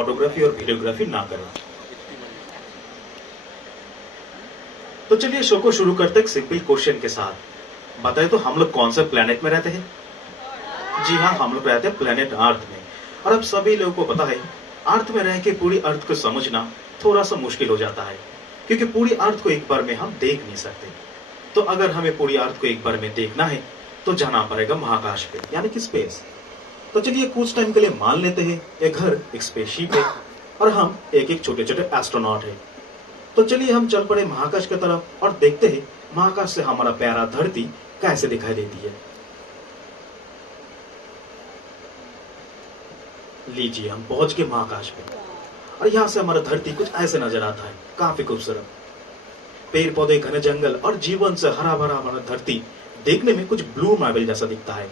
Photography और videography ना करें। तो चलिए शो को शुरू करते एक सिंपल क्वेश्चन के साथ। बताए तो हम लोग कौन से प्लेनेट में रहते हैं? जी हाँ, हम लोग रहते हैं प्लेनेट अर्थ में। और अब सभी लोगों को पता है, अर्थ में रह के पूरी अर्थ को समझना थोड़ा सा मुश्किल हो जाता है, क्योंकि पूरी अर्थ को एक बार में हम देख नहीं सकते। तो अगर हमें पूरी अर्थ को एक बार में देखना है तो जाना पड़ेगा महाकाश पे, यानी कि स्पेस। तो चलिए कुछ टाइम के लिए मान लेते हैं एक घर एक स्पेसशिप है और हम एक एक छोटे छोटे एस्ट्रोनॉट है। तो चलिए हम चल पड़े महाकाश की तरफ और देखते हैं महाकाश से हमारा प्यारा धरती कैसे दिखाई देती है। लीजिए हम पहुंच गए महाकाश पे और यहाँ से हमारा धरती कुछ ऐसे नजर आता है, काफी खूबसूरत। पेड़ पौधे, घने जंगल और जीवन से हरा भरा हमारा धरती देखने में कुछ ब्लू मार्बल जैसा दिखता है।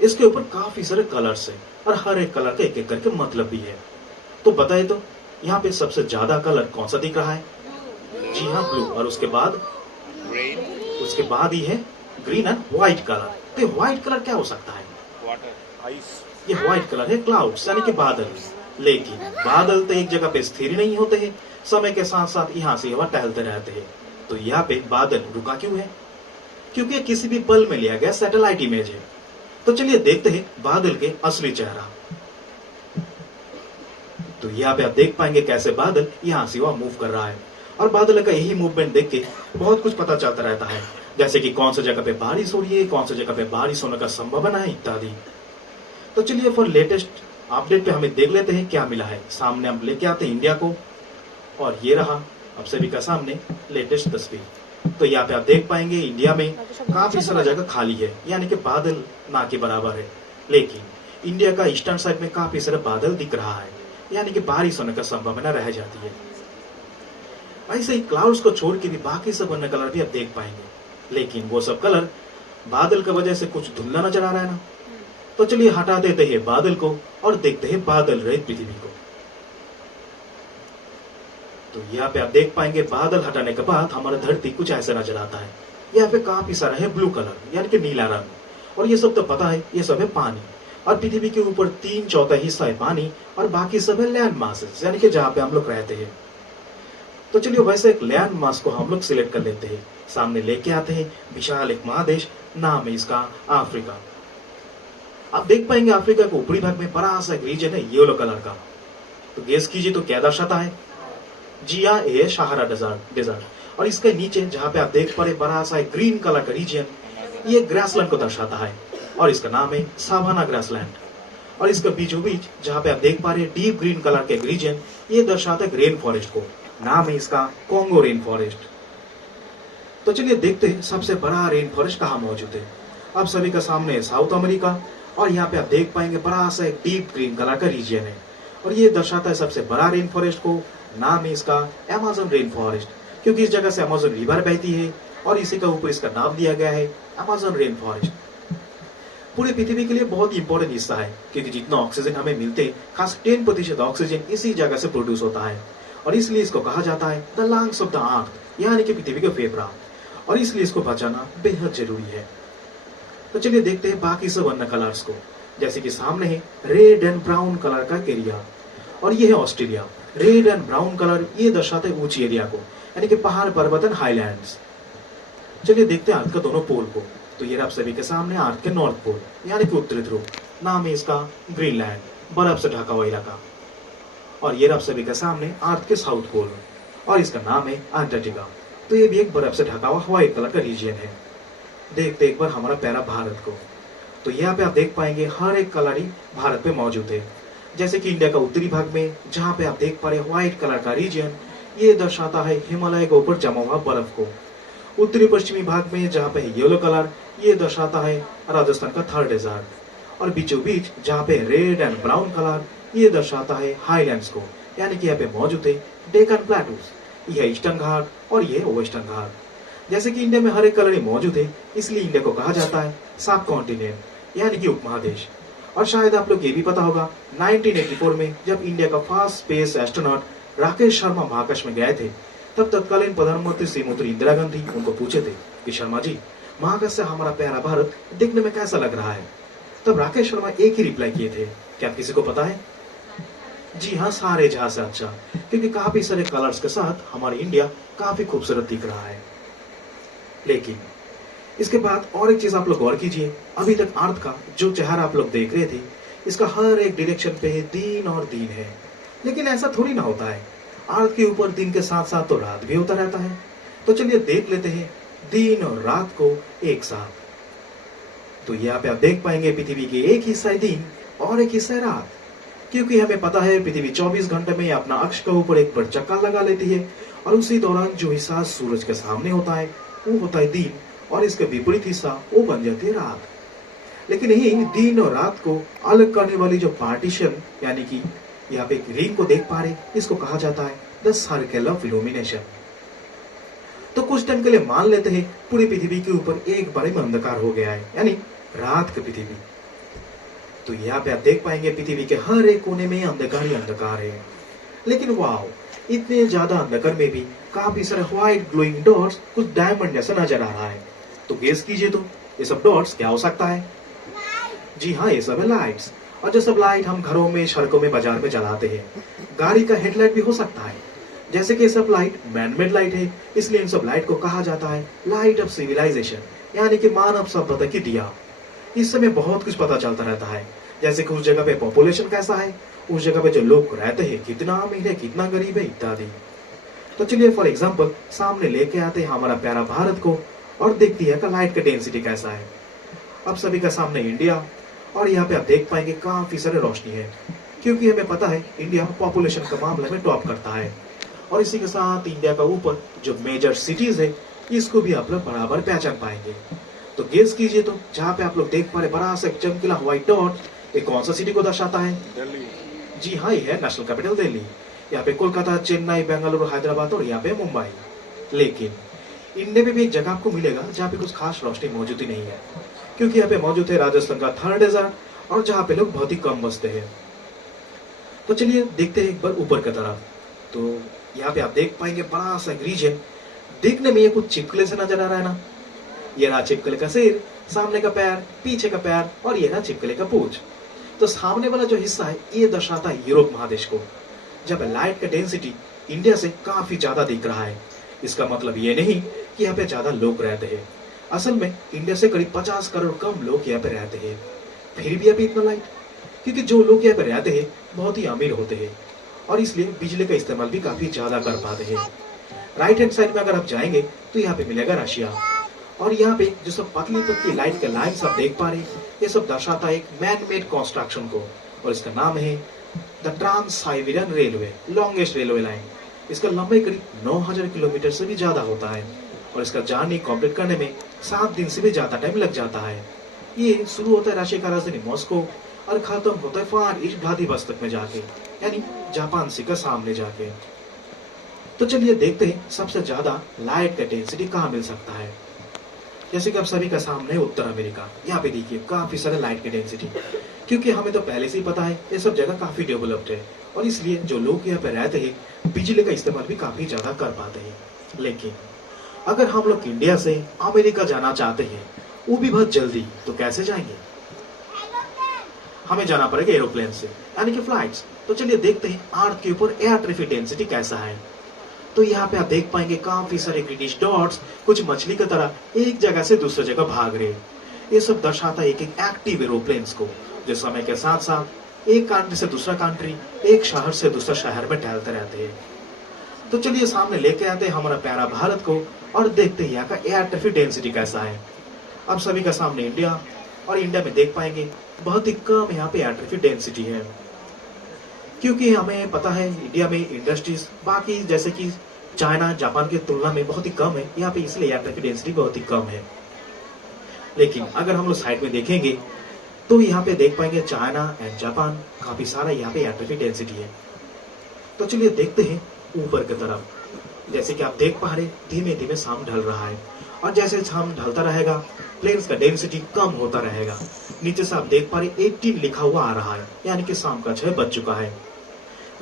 इसके ऊपर काफी सारे कलर्स है और हर एक कलर का एक एक करके मतलब भी है। तो बताए तो यहाँ पे सबसे ज्यादा कलर कौन सा दिख रहा है? जी हाँ, ब्लू। और उसके बाद ही है ग्रीन एंड व्हाइट कलर। तो व्हाइट कलर क्या हो सकता है? Water, ice. ये व्हाइट कलर है क्लाउड्स, यानी कि बादल। लेकिन बादल तो एक जगह पे स्थिर नहीं होते हैं, समय के साथ साथ यहाँ से हवा टहलते रहते हैं। तो यहाँ पे बादल रुका क्यों है? क्योंकि किसी भी पल में लिया गया सैटेलाइट इमेज है। तो चलिए देखते हैं बादल के असली चेहरा। तो यहाँ पे आप देख पाएंगे कैसे बादल यहाँ से वहां मूव कर रहा है। और बादल का यही मूवमेंट देख के बहुत कुछ पता चलता रहता है, जैसे कि कौन सी जगह पे बारिश हो रही है, कौन सी जगह पे बारिश होने का संभावना है इत्यादि। तो चलिए फॉर लेटेस्ट अपडेट पे हमें देख लेते हैं क्या मिला है। सामने हम लेके आते हैं इंडिया को और ये रहा अब सभी का सामने लेटेस्ट तस्वीर। तो यहाँ पे आप देख पाएंगे इंडिया में काफी सारा जगह खाली है, यानी कि बादल ना के बराबर है। लेकिन इंडिया का ईस्टर्न साइड में काफी सारा बादल दिख रहा है, यानी कि बारिश होने का संभावना रह जाती है। ऐसे ही क्लाउड्स को छोड़ के भी बाकी सब अन्य कलर भी आप देख पाएंगे, लेकिन वो सब कलर बादल की वजह से कुछ धुंधला नजर आ रहा है ना। तो चलिए हटा देते हैं बादल को और देखते हैं बादल रहित पृथ्वी को। तो यहाँ पे आप देख पाएंगे बादल हटाने के बाद हमारा धरती कुछ ऐसा नजर आता है। यहाँ पे काफी सारा है ब्लू कलर, यानी कि नीला रंग। और ये सब तो पता है, ये सब है पानी। और पृथ्वी के ऊपर 3/4 हिस्सा है पानी और बाकी सब है लैंड मासेस, यानी कि जहाँ पे हम लोग रहते हैं। तो चलिए वैसे एक लैंड मास को हम लोग सिलेक्ट कर लेते हैं। सामने लेके आते हैं विशाल एक महादेश, नाम है इसका अफ्रीका। आप देख पाएंगे अफ्रीका के ऊपरी भाग में बड़ा सा एक रीजन है येलो कलर का। तो गेस कीजिए तो क्या दर्शाता है? जी हाँ, ये सहारा डेजर्ट। और इसके नीचे जहाँ पे आप देख पा रहे बड़ा सा ग्रीन कलर का रीजन, ये ग्रासलैंड को दर्शाता है और इसका नाम है सावाना ग्रासलैंड। और इसके बीचों बीच जहाँ पे आप देख पा रहे डीप ग्रीन कलर के रीजन, ये दर्शाता है रेन फॉरेस्ट को, नाम है इसका कॉन्गो रेन फॉरेस्ट। तो चलिए देखते हैं सबसे बड़ा रेन फॉरेस्ट कहाँ मौजूद है। अब सभी का सामने साउथ अमेरिका और यहाँ पे आप देख पाएंगे बड़ा सा एक डीप ग्रीन कलर का रीजन है और ये दर्शाता है सबसे बड़ा रेन फॉरेस्ट को, नाम है इसका अमेज़न रेन फॉरेस्ट, क्योंकि इस जगह से अमेज़न रिवर बहती है और इसी का ऊपर इसका नाम दिया गया है अमेज़न रेन फॉरेस्ट। पूरी पृथ्वी के लिए बहुत ही इंपॉर्टेंट हिस्सा है, क्योंकि जितना ऑक्सीजन हमें मिलते हैं खास 10% ऑक्सीजन इसी जगह से प्रोड्यूस होता है और इसलिए इसको कहा जाता है the lungs of the earth, यानी कि पृथ्वी का फेफड़ा। और इसलिए इसको बचाना बेहद जरूरी है। तो चलिए देखते हैं बाकी सब अन्य कलर्स को, जैसे कि सामने है रेड एंड ब्राउन कलर का एरिया और ये है Australia. Red and brown colour ये दर्शाते हैं ऊंची एरिया को, यानी कि पहाड़ पर्वत एंड हाईलैंड्स। चलिए देखते हैं अर्थ का दोनों पोल को। तो ये आप सभी के सामने अर्थ के नॉर्थ पोल, यानी कि उत्तरी ध्रुव, नाम है इसका ग्रीनलैंड, बर्फ से ढका हुआ इलाका। और ये आप सभी के सामने अर्थ के साउथ पोल और इसका नाम है अंटार्कटिका। तो ये भी एक बर्फ से ढका हुआ व्हाइट कलर का रीजन है। देखते एक बार हमारा प्यारा भारत को। तो यहाँ पे आप देख पाएंगे हर एक कलर ही भारत पे मौजूद है, जैसे कि इंडिया का उत्तरी भाग में जहाँ पे आप देख पा रहे व्हाइट कलर का रीजन, ये दर्शाता है हिमालय के ऊपर जमा हुआ बर्फ को। उत्तरी पश्चिमी भाग में जहाँ पे येलो कलर, ये दर्शाता है राजस्थान का थर डेजर्ट। और बीचों बीच जहाँ पे रेड एंड ब्राउन कलर, ये दर्शाता है हाईलैंड्स को, यानी कि यहाँ पे मौजूद है डेक्कन प्लेटूज, यह ईस्टर्न घाट और ये वेस्टर्न घाट। जैसे कि इंडिया में हर एक कलर मौजूद है, इसलिए इंडिया को कहा जाता है सब कॉन्टिनेंट, यानी कि उपमहादेश। और शायद आप लोग ये भी पता होगा 1984 में जब इंडिया का first space astronaut Rakesh Sharma महाकाश में गए थे, तब तत्कालीन प्रधानमंत्री श्रीमती इंदिरा गांधी उनको पूछे थे कि शर्मा जी, महाकाश से हमारा प्यारा भारत देखने में कैसा लग रहा है? तब राकेश शर्मा एक ही रिप्लाई किए थे, क्या किसी को पता है? जी हाँ, सारे जहां से अच्छा, क्योंकि काफी सारे कलर्स के साथ हमारा इंडिया काफी खूबसूरत दिख रहा है। लेकिन इसके बाद और एक चीज आप लोग गौर कीजिए, अभी तक अर्थ का जो चेहरा आप लोग देख रहे थे, इसका हर एक डायरेक्शन पे दिन और दिन है। लेकिन ऐसा थोड़ी ना होता है, अर्थ के ऊपर दिन के साथ साथ तो रात भी होता रहता है। तो चलिए देख लेते हैं दिन और रात को एक साथ। तो यहाँ पे आप देख पाएंगे पृथ्वी के एक हिस्सा है दिन और एक हिस्सा है रात, क्योंकि हमें पता है पृथ्वी 24 घंटे में अपना अक्ष के ऊपर एक बार चक्कर लगा लेती है, और उसी दौरान जो हिस्सा सूरज के सामने होता है वो होता है दिन, और इसके विपरीत हिस्सा वो बन जाती है रात। लेकिन यही दिन और रात को अलग करने वाली जो पार्टीशन, यानी कि यहाँ पे एक रिंग को देख पा रहे, इसको कहा जाता है द सर्कल ऑफ इल्यूमिनेशन। तो कुछ टाइम के लिए मान लेते हैं पूरी पृथ्वी के ऊपर एक बार में अंधकार हो गया है, यानी रात की पृथ्वी। तो यहाँ पे आप देख पाएंगे पृथ्वी के हर एक कोने में अंधकार ही अंधकार है। लेकिन वाओ, इतने ज्यादा अंधकार में भी काफी सारे व्हाइट ग्लोइंग डॉट्स कुछ डायमंड जैसा नजर आ रहा है। तो गेस कीजिए, तो ये सब डॉट्स क्या हो सकता है? जी हाँ, ये सब है लाइट्स। और जो सब लाइट हम घरों में, सड़कों में, बाजार में जलाते हैं, गाड़ी का हेडलाइट भी हो सकता है। जैसे कि ये सब लाइट मैनमेड लाइट है, इसलिए इन सब लाइट को कहा जाता है लाइट ऑफ सिविलाइजेशन, यानी कि मानव सभ्यता की दिया। इस समय बहुत कुछ पता चलता रहता है, जैसे कि उस जगह पे पॉपुलेशन कैसा है, उस जगह पे जो लोग रहते हैं कितना अमीर है, कितना गरीब है, इत्यादि। तो चलिए फॉर एग्जाम्पल सामने लेके आते हैं हमारा प्यारा भारत को, और देखती है का लाइट का डेंसिटी कैसा है। अब सभी का सामने इंडिया, और यहाँ पे आप देख पाएंगे काफी सारे रोशनी है, क्योंकि हमें पता है इंडिया पॉपुलेशन का मामले में टॉप करता है। और इसी के साथ इंडिया का ऊपर जो मेजर सिटीज है, इसको भी आप लोग बराबर पहचान पाएंगे। तो गेस कीजिए, तो जहाँ पे आप लोग देख पा रहे बड़ा सा चमकीला व्हाइट डॉट, ये कौन सा सिटी को दर्शाता है? दिल्ली। जी हाँ, ये है नेशनल कैपिटल दिल्ली। यहाँ पे कोलकाता, चेन्नई, बेंगलुरु, हैदराबाद और यहाँ पे मुंबई। लेकिन इंडिया में भी एक जगह आपको मिलेगा जहाँ पे कुछ खास रोशनी मौजूद ही नहीं है, क्योंकि यहाँ पे मौजूद है राजस्थान का थर डेजर्ट, और जहाँ पे लोग बहुत ही कम बसते हैं। तो चलिए देखते हैं एक बार ऊपर की तरफ। तो यहाँ पे आप देख पाएंगे बड़ा सा ग्रीज है, देखने में ये कुछ छिपकले से नजर आ रहा है ना। ये रहा छिपकले का सिर, सामने का पैर, पीछे का पैर, और ये रहा छिपकले का पूंछ। तो सामने वाला जो हिस्सा है ये दर्शाता है यूरोप महादेश को, जब लाइट का डेंसिटी इंडिया से काफी ज्यादा दिख रहा है। इसका मतलब ये नहीं कि यहाँ पे ज्यादा लोग रहते हैं, असल में इंडिया से करीब 50 करोड़ कम लोग यहाँ पे रहते हैं, फिर भी यहाँ पे इतना लाइट, क्योंकि जो लोग यहाँ पे रहते हैं बहुत ही अमीर होते हैं, और इसलिए बिजली का इस्तेमाल भी काफी ज्यादा कर पाते हैं। राइट हैंड साइड में अगर आप जाएंगे तो यहाँ पे मिलेगा रशिया, और यहाँ पे जो सब पतली पतली लाइट के लाइन्स आप देख पा रहे, ये सब दर्शाता है एक मैन मेड कंस्ट्रक्शन को, और इसका नाम है the trans Siberian railway, longest railway line. इसका लंबाई करीब 9000 किलोमीटर से भी ज्यादा होता है, और इसका जर्नी कंप्लीट करने में 7 दिन से भी ज्यादा टाइम लग जाता है। ये शुरू होता है रशिया का राजधानी मॉस्को, और खत्म होता है फार ईस्ट व्लादिवोस्तोक में जाके, यानी जापान सी का सामने जाके। तो चलिए देखते हैं सबसे ज्यादा लाइट का डेंसिटी कहाँ मिल सकता है। जैसे कि आप सभी का सामने उत्तर अमेरिका, यहाँ पे देखिए काफी सारे लाइट की डेंसिटी, क्योंकि हमें तो पहले से ही पता है ये सब जगह काफी डेवलप्ड है, और इसलिए जो लोग यहाँ पे रहते हैं बिजली का इस्तेमाल भी काफी ज्यादा कर पाते हैं। लेकिन अगर हम लोग इंडिया से अमेरिका जाना चाहते हैं, वो भी बहुत जल्दी, तो कैसे जाएंगे? हमें जाना पड़ेगा एरोप्लेन से, यानी कि फ्लाइट्स। तो चलिए देखते हैं अर्थ के ऊपर एयर ट्रैफिक डेंसिटी कैसा है। तो यहाँ पे आप देख पाएंगे काफी सारे ग्रीनिश डॉट्स कुछ मछली की तरह एक जगह से दूसरी जगह भाग रहे। ये सब दर्शाता है एक एक्टिव एरोप्लेन्स को, जो समय के साथ साथ एक कंट्री से दूसरा कंट्री, एक शहर से दूसरा शहर में टहलते रहते हैं। तो चलिए सामने लेके आते हैं हमारा प्यारा भारत को, और देखते हैं यहाँ का एयर ट्रैफिक डेंसिटी कैसा है। अब सभी का सामने इंडिया, और इंडिया में देख पाएंगे बहुत ही कम यहाँ पे एयर ट्रैफिक डेंसिटी है, क्योंकि हमें पता है इंडिया में इंडस्ट्रीज बाकी जैसे कि चाइना, जापान की तुलना में बहुत ही कम है यहाँ पे, इसलिए एयर ट्रैफिक डेंसिटी बहुत ही कम है। लेकिन अगर हम लोग साइड में देखेंगे तो यहाँ पे देख पाएंगे चाइना एंड जापान, काफी सारा यहाँ पे एयर ट्रैफिक डेंसिटी है। तो चलिए देखते हैं ऊपर की तरफ। जैसे कि आप देख पा रहे धीमे धीमे शाम ढल रहा है, और जैसे शाम ढलता रहेगा प्लेन्स का डेंसिटी कम होता रहेगा। नीचे से आप देख पा रहे 18 लिखा हुआ आ रहा है, यानी कि शाम का 6 बज चुका है।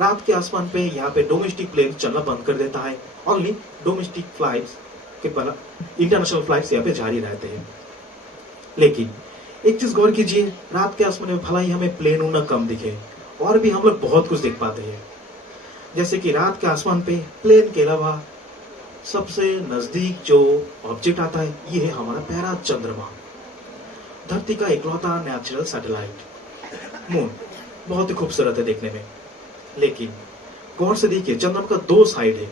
रात के आसमान पे यहाँ पे डोमेस्टिक प्लेन चलना बंद कर देता है, ओनली डोमेस्टिक फ्लाइट्स के इंटरनेशनल फ्लाइट्स यहाँ पे जारी रहते हैं। लेकिन एक चीज गौर कीजिए, रात के आसमान में भला ही हमें प्लेन उड़ना कम दिखे, और भी हम लोग बहुत कुछ देख पाते हैं, जैसे कि रात के आसमान पे प्लेन के अलावा सबसे नजदीक जो ऑब्जेक्ट आता है ये है हमारा प्यारा चंद्रमा, धरती का इकलौता नेचुरल सैटेलाइट मून। बहुत ही खूबसूरत है देखने में, लेकिन गौर से देखिए चंद्रमा का दो साइड है।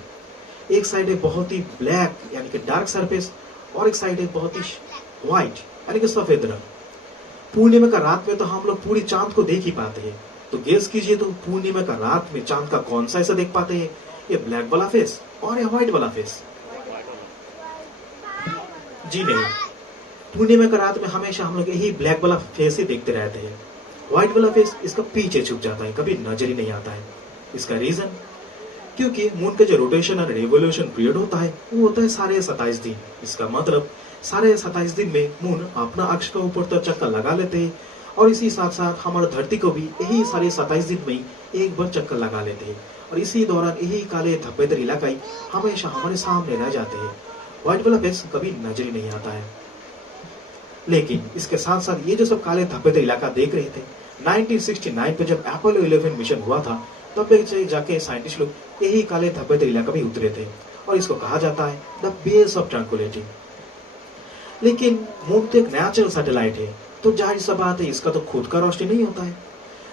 एक साइड है बहुत ही ब्लैक यानी कि डार्क सरफेस, और एक साइड है बहुत ही व्हाइट यानी कि सफेद रंग। पूर्णिमा का रात में तो हम लोग पूरी चांद को देख ही पाते हैं, तो गेस कीजिए तो पूर्णिमा का रात में चांद का कौन सा ऐसा देख पाते हैं, ये ब्लैक वाला फेस और ये व्हाइट वाला फेस? जी नहीं, पूर्णिमा का रात में हमेशा हम लोग यही ब्लैक वाला फेस ही देखते रहते हैं। व्हाइट वाला फेस इसका पीछे छुप जाता है, कभी नजर ही नहीं आता है। इसका रीजन, क्योंकि मून का जो रोटेशन और रिवोल्यूशन पीरियड होता है वो होता है साढ़े 27 दिन। इसका मतलब साढ़े 27 दिन में मून अपना अक्ष का ऊपर तक चक्कर लगा लेते हैं, और इसी साथ साथ हमारे धरती को भी यही साढ़े 27 दिन में एक बार चक्कर लगा लेते हैं, और इसी दौरान यही काले धब्बेदार इलाका हमेशा हमारे सामने रह जाते हैं। व्हाइट वाला फेस कभी नजर ही नहीं आता है। लेकिन इसके साथ साथ ये जो सब काले धब्बेदार इलाका देख रहे थे, 1969 पे जब अपोलो 11 मिशन हुआ था तब से जाके साइंटिस्ट लोग यही काले धब्बेदार इलाका भी उतरे थे, और इसको कहा जाता है द बेस ऑफ ट्रैंक्विलिटी। लेकिन मून तो एक नेचुरल सैटेलाइट है, तो जाहिर सा बात है इसका तो खुद का रोशनी नहीं होता है,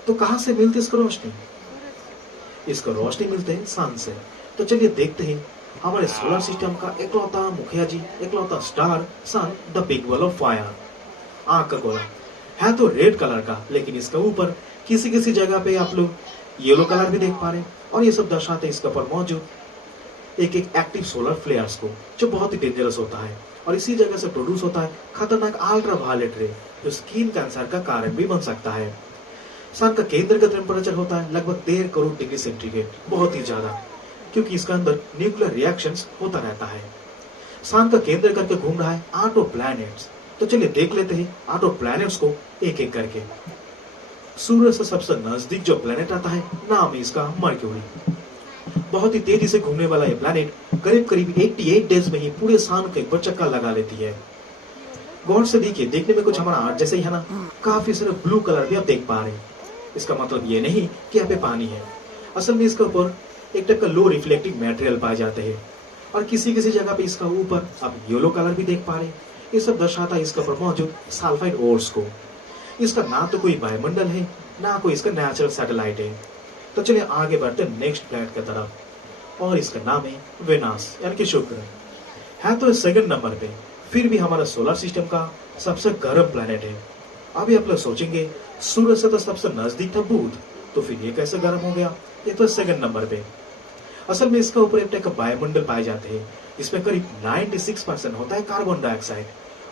तो कहां से मिलती है इसको रोशनी? इसको रोशनी मिलते है सन से। तो चलिए देखते हैं हमारे सोलर सिस्टम का इकलौता मुखिया जी, इकलौता star sun, the big ball of fire. आंख का गोला है तो रेड कलर का, लेकिन इसका ऊपर किसी किसी जगह पे आप लोग येलो कलर भी देख पा रहे हैं, और ये सब दर्शाते हैं इसके ऊपर मौजूद एक एक्टिव सोलर फ्लेयर्स को, जो बहुत ही डेंजरस होता है, और इसी जगह से प्रोड्यूस होता है खतरनाक अल्ट्रावायलेट रे, जो स्किन कैंसर का कारण भी बन सकता है। सन का केंद्र का टेम्परेचर होता है लगभग 1.5 करोड़ डिग्री सेंटीग्रेड, बहुत ही ज्यादा, क्योंकि इसके अंदर न्यूक्लियर रिएक्शंस होता रहता है। सन का केंद्र करके घूम रहा है 8 प्लैनेट्स। तो चलिए देख लेते हैं 8 प्लैनेट्स को एक एक करके। सूर्य से सबसे नजदीक जो प्लैनेट आता है नाम है इसका मर्क्यूरी। बहुत ही तेजी से घूमने वाला ये प्लैनेट करीब करीब 88 डेज में ही पूरे सन को एक बार चक्कर लगा लेती है। गौर से देखिए, देखने में कुछ हमारा आर्ट जैसे ही है ना, काफी सारे ब्लू कलर भी आप देख पा रहे हैं। इसका मतलब ये नहीं कि यहाँ पे पानी है, असल में इसके ऊपर एक टाइप का लो रिफ्लेक्टिंग मटेरियल पाए जाते हैं, और किसी किसी जगह पे इसका ऊपर आप येलो कलर भी देख पा रहे हैं। ये सब दर्शाता है इसके ऊपर मौजूद सल्फाइड ओर्स को। इसका ना तो कोई वायुमंडल है, ना कोई इसका नेचुरल सैटेलाइट है। तो चलिए आगे बढ़ते हैं नेक्स्ट प्लैनेट की तरफ, और इसका नाम है वेनस यानी कि शुक्र। है तो सेकंड नंबर पे, फिर भी हमारा सोलर सिस्टम का सबसे गर्म प्लैनेट है। अभी आप लोग सोचेंगे सूर्य से तो सबसे नजदीक था बुध, तो फिर ये कैसे गर्म हो गया? ये तो सेकंड नंबर पे। असल में इसका ऊपर एक टाइप का वायुमंडल पाए जाते हैं, जिसमें करीब 96% होता है कार्बन डाइऑक्साइड,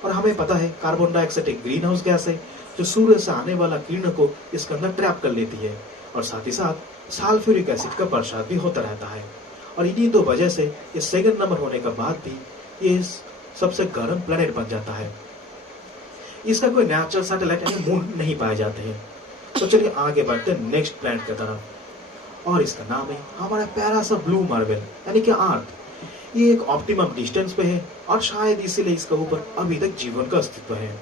और हमें पता है कार्बन डाइऑक्साइड एक ग्रीन हाउस गैस है जो सूर्य से आने वाला किरण को इसके अंदर ट्रैप कर लेती है, और साथ ही साथ सल्फ्यूरिक एसिड का प्रसार भी होता रहता है। और इन्हीं दो वजह से ये सेकंड नंबर होने के बाद भी ये सबसे गर्म प्लेनेट बन जाता है। इसका कोई नेचुरल सैटेलाइट यानी मून नहीं पाए जाते हैं। तो चलिए आगे बढ़ते हैं नेक्स्ट प्लेनेट की तरफ, और इसका नाम है हमारा प्यारा सा ब्लू मार्बल यानी कि अर्थ। ये एक ऑप्टिमम डिस्टेंस पे है, और शायद इसीलिए इसके ऊपर अभी तक जीवन का अस्तित्व है।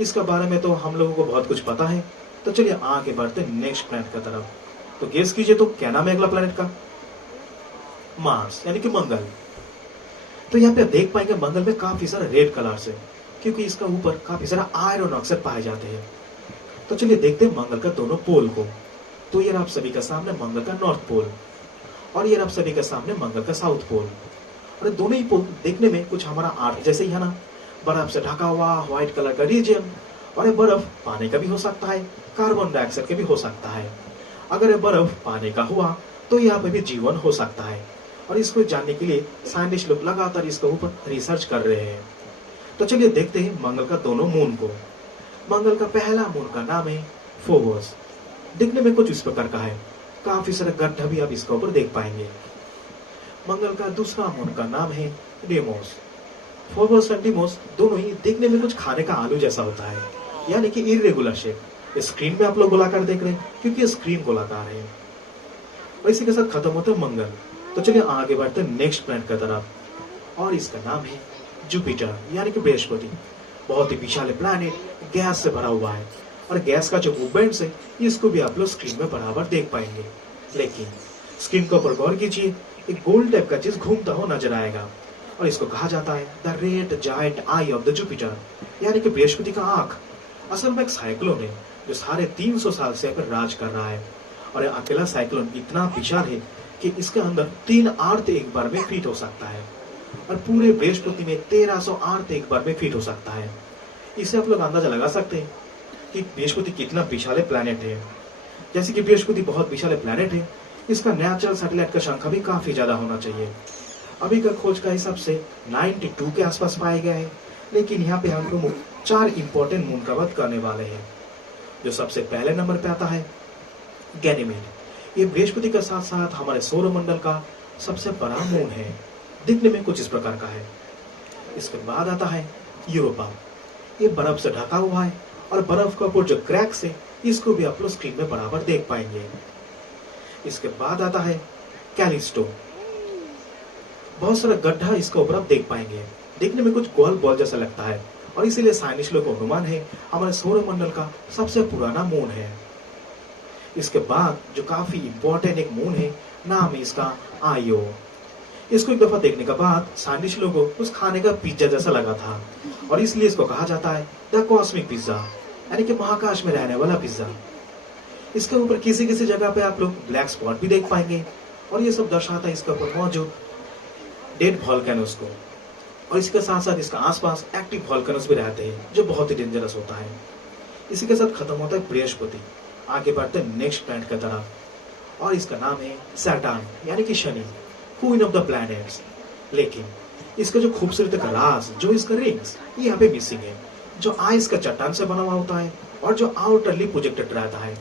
इसके बारे में तो हम लोगों को बहुत कुछ पता है। तो चलिए आगे बढ़ते हैं नेक्स्ट प्लेनेट की तरफ। तो गेस कीजिए तो क्या नाम है अगला प्लेनेट का? मार्स यानी कि मंगल। तो यहाँ पे आप देख पाएंगे मंगल में काफी सारा रेड कलर से, क्योंकि इसका ऊपर काफी सारा आयरन ऑक्साइड पाए जाते हैं। तो चलिए देखते हैं मंगल का दोनों पोल को। तो ये आप सभी का सामने मंगल का नॉर्थ पोल, और ये आप सभी का सामने मंगल का साउथ पोल। और दोनों ही पोल देखने में कुछ हमारा अर्थ जैसे ही है ना, बर्फ से ढका हुआ व्हाइट कलर का रीजन। और ये बर्फ पानी का भी हो सकता है, कार्बन डाइऑक्साइड का भी हो सकता है। अगर ये बर्फ पानी का हुआ तो यहाँ पे भी जीवन हो सकता है, और इसको जानने के लिए साइंटिस्ट लोग लगातार इसके ऊपर रिसर्च कर रहे हैं। तो चलिए देखते हैं मंगल का दोनों मून को। मंगल का पहला मून का नाम है फोबोस। दिखने में कुछ इस प्रकार का है, काफी सारे गड्ढा भी आप इसके ऊपर देख पाएंगे। मंगल का दूसरा मून का नाम है डेमोस। फोबोस और डेमोस दोनों ही दिखने में कुछ खाने का आलू जैसा होता है, यानी कि इरेगुलर शेप। स्क्रीन में आप लोग गोलाकार देख रहे हैं क्योंकि स्क्रीन गोलाकार है। और इसी के साथ खत्म होता है मंगल। तो चलिए आगे बढ़ते हैं नेक्स्ट प्लैनेट की तरफ, और इसका नाम है जुपिटर यानी कि बृहस्पति। बहुत ही विशाल प्लैनेट, गैस से भरा हुआ है, और गैस का जो मूवमेंट्स है इसको भी आप लोग स्क्रीन में बराबर देख पाएंगे। लेकिन स्क्रीन के ऊपर गौर कीजिए, एक गोल टाइप का चीज घूमता हुआ नजर आएगा और इसको कहा जाता है the red giant I of the Jupiter, यानी कि बृहस्पति का आंख। असल में एक साइक्लोन है जो साढ़े 300 साल से यहाँ पर राज कर रहा है और यह अकेला साइक्लोन इतना विशाल है कि इसके अंदर 3 अर्थ एक बार में फिट हो सकता है और पूरे बृहस्पति में 1300 अर्थ एक बार में फिट हो सकता है। इससे आप लोग अंदाजा लगा सकते हैं कि बृहस्पति कितना विशाल प्लैनेट है। जैसे कि बृहस्पति बहुत विशाल प्लैनेट है, इसका नेचुरल सैटेलाइट का संख्या भी काफी ज्यादा होना चाहिए। अभी का खोज का हिसाब से 92 के आसपास पाया गया है, लेकिन यहाँ पे हम लोग 4 इंपॉर्टेंट मून का बात करने वाले हैं। जो सबसे पहले नंबर पे आता है गैनीमेड। ये बृहस्पति के साथ साथ हमारे सौर मंडल का सबसे बड़ा मून है, दिखने में कुछ इस प्रकार का है। इसके बाद आता है यूरोपा। ये बर्फ से ढका हुआ है और बर्फ का ऊपर जो क्रैक्स है इसको भी आप लोग स्क्रीन में बराबर देख पाएंगे। इसके बाद आता है कैलिस्टो। बहुत सारा गड्ढा इसके ऊपर आप देख पाएंगे, देखने में कुछ गोल बॉल जैसा लगता है और इसीलिए साइंटिस्ट लोग को अनुमान है हमारे सौर मंडल का सबसे पुराना मून है। इसके बाद जो काफी इंपॉर्टेंट एक मून है, नाम है इसका आयो। इसको एक दफा देखने के बाद साइंटिस्ट लोगों को उस खाने का पिज्जा जैसा लगा था और इसलिए इसको कहा जाता है द कॉस्मिक पिज्जा, यानी कि महाकाश में रहने वाला पिज्जा। इसके ऊपर किसी किसी जगह पे आप लोग ब्लैक स्पॉट भी देख पाएंगे और ये सब दर्शाता है इसके ऊपर मौजूद डेड वोल्केनोस को। और इसके साथ साथ इसका आसपास एक्टिव वोल्केनोस भी रहते हैं जो बहुत ही डेंजरस होता है। इसी के साथ खत्म होता है बृहस्पति, आगे बढ़ते हैं नेक्स्ट प्लैनेट की तरफ और इसका नाम है सैटर्न, यानी कि Shani, queen of the planets. लेकिन इसका जो खूबसूरत का राज, जो इसका रिंग्स, ये यहाँ पे मिसिंग है, जो आइस का चट्टान से बना हुआ होता है और जो आउटरली प्रोजेक्टेड रहता है।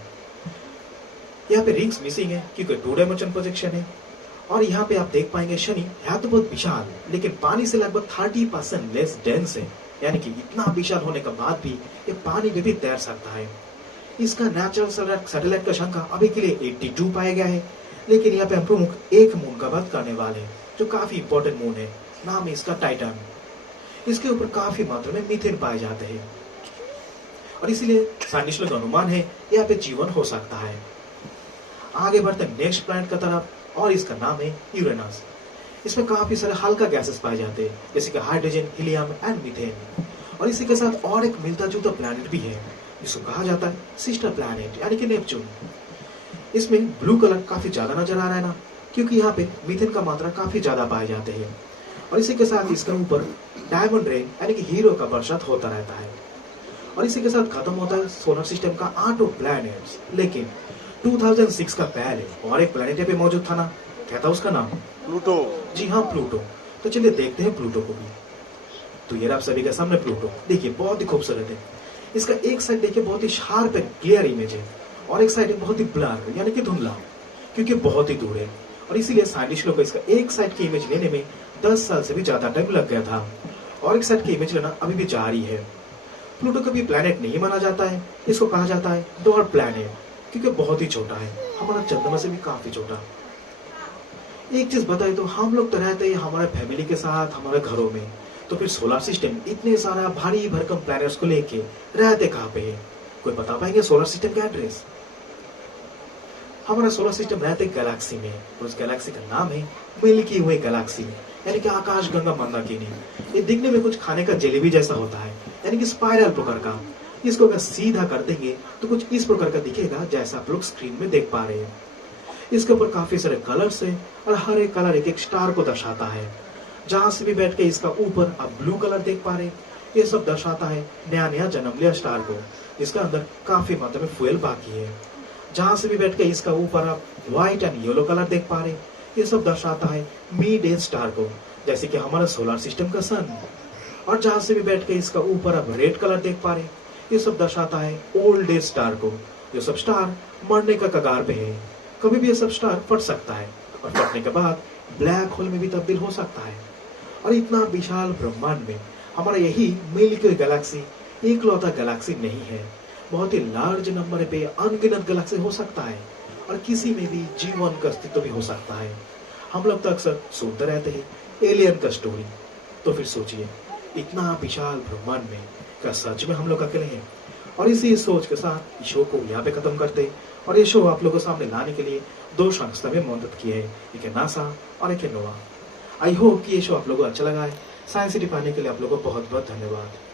यहाँ पे रिंग्स मिसिंग है क्योंकि 2 डायमेंशन प्रोजेक्शन है। और यहाँ पे आप देख पाएंगे शनि है तो बहुत विशाल, लेकिन पानी से लगभग 30% लेस डेंस है, यानी कि इतना विशाल होने के बाद भी ये पानी में भी तैर सकता है। इसका नेचुरल सैटेलाइट का संख्या अभी के लिए 82 पाया गया है, लेकिन यहाँ पे हम प्रमुख एक मून का बात करने वाले हैं जो काफी इंपॉर्टेंट मून है, नाम है इसका टाइटन। इसके ऊपर काफी मात्रा में मीथेन पाए जाते हैं और इसीलिए साइंटिस्ट लोग का अनुमान है यहाँ पे जीवन हो सकता है। आगे बढ़ते नेक्स्ट प्लैनेट की तरफ और इसका नाम है यूरेनस। इसमें काफी सारे हल्का गैसेस पाए जाते हैं जैसे कि हाइड्रोजन, हीलियम एंड मीथेन। और इसी के साथ और एक मिलता जुलता प्लैनेट भी है जिसको कहा जाता है सिस्टर प्लैनेट, यानी कि नेपच्यून। इसमें ब्लू कलर काफी ज्यादा नजर आ रहा है ना, क्योंकि यहाँ पे मीथेन का मात्रा काफी ज्यादा पाए जाते हैं। और इसी के साथ इसके ऊपर डायमंड रेन, यानी कि हीरो का बरसात होता रहता है। और इसी के साथ खत्म होता है सोलर सिस्टम का 8 प्लैनेट्स। लेकिन 2006 का पहले और एक प्लैनेट पे मौजूद था ना, क्या था उसका नाम? प्लूटो। जी हाँ, प्लूटो। तो चलिए देखते हैं प्लूटो को भी। तो ये आप सभी के सामने प्लूटो, देखिए बहुत ही खूबसूरत है। इसका एक साइड देखिए बहुत ही शार्प एंड क्लियर इमेज है और एक साइड बहुत ही ब्लर, यानी कि धुंधला, क्योंकि बहुत ही दूर है। और इसीलिए साइंटिस्ट लोग को इसका एक साइड की इमेज लेने में 10 साल से भी ज्यादा टाइम लग गया था और एक साइड की इमेज लेना अभी भी जारी है। प्लूटो कभी प्लैनेट नहीं माना जाता है, इसको कहा जाता है डॉट प्लैनेट, क्योंकि बहुत ही छोटा है, हमारा चंद्रमा से भी काफी छोटा। एक चीज बताए तो हम लोग तो रहते हैं हमारे फैमिली के साथ हमारे घरों में, तो फिर सोलर सिस्टम इतने सारा भारी भरकम प्लैनेट्स को लेके रहते कहाँ पे है? कोई बता पाएंगे सोलर सिस्टम का एड्रेस? हमारा सोलर सिस्टम रहते गैलेक्सी में और उस गैलेक्सी का नाम है मिल्की वे गैलेक्सी, यानी कि आकाश गंगा मंदाकिनी। ये दिखने में कुछ खाने का जलेबी जैसा होता है, यानी कि स्पाइरल प्रकार का। इसको अगर सीधा कर देंगे तो कुछ इस प्रकार का दिखेगा जैसा आप लोग स्क्रीन में देख पा रहे हैं। इसके ऊपर काफी सारे कलर्स है और हर एक कलर एक एक स्टार को दर्शाता है। जहां से भी बैठ के इसका ऊपर आप ब्लू कलर देख पा रहे हैं, ये सब दर्शाता है नया नया जन्म लिया स्टार को, इसका अंदर काफी मात्रा में फ्यूल बाकी है। जहां से भी बैठ के इसका ऊपर आप व्हाइट एंड येलो कलर देख पा रहे हैं, ये सब दर्शाता है मिड एज स्टार को, जैसे कि हमारा सोलर सिस्टम का सन। और जहां से भी बैठ के इसका ऊपर आप रेड कलर देख पा रहे हैं, ये सब दर्शाता है ओल्ड एज स्टार को। ये सब स्टार मरने का कगार पे है, कभी भी ये सब स्टार फट सकता है और फटने के बाद ब्लैक होल में भी तब्दील हो सकता है। और इतना विशाल ब्रह्मांड में हमारा यही मिल्की वे गैलेक्सी इकलौता गैलेक्सी नहीं है, बहुत ही लार्ज नंबर पे अनगिनत गैलेक्सी हो सकता है और किसी में भी जीवन का अस्तित्व भी हो सकता है। हम लोग तो अक्सर सुनते रहते हैं एलियन का स्टोरी, तो फिर सोचिए इतना विशाल ब्रह्मांड में क्या सच में हम लोग अकेले हैं? और इसी सोच के साथ इस शो को यहाँ पे खत्म करते हैं। और ये शो आप लोगों के सामने लाने के लिए 2 संस्था में मदद किए हैं, एक है नासा और एक है नोआ। आई होप कि ये शो आप लोगों को अच्छा लगा है। साइंस सिटी पाने के लिए आप लोगों को बहुत बहुत धन्यवाद।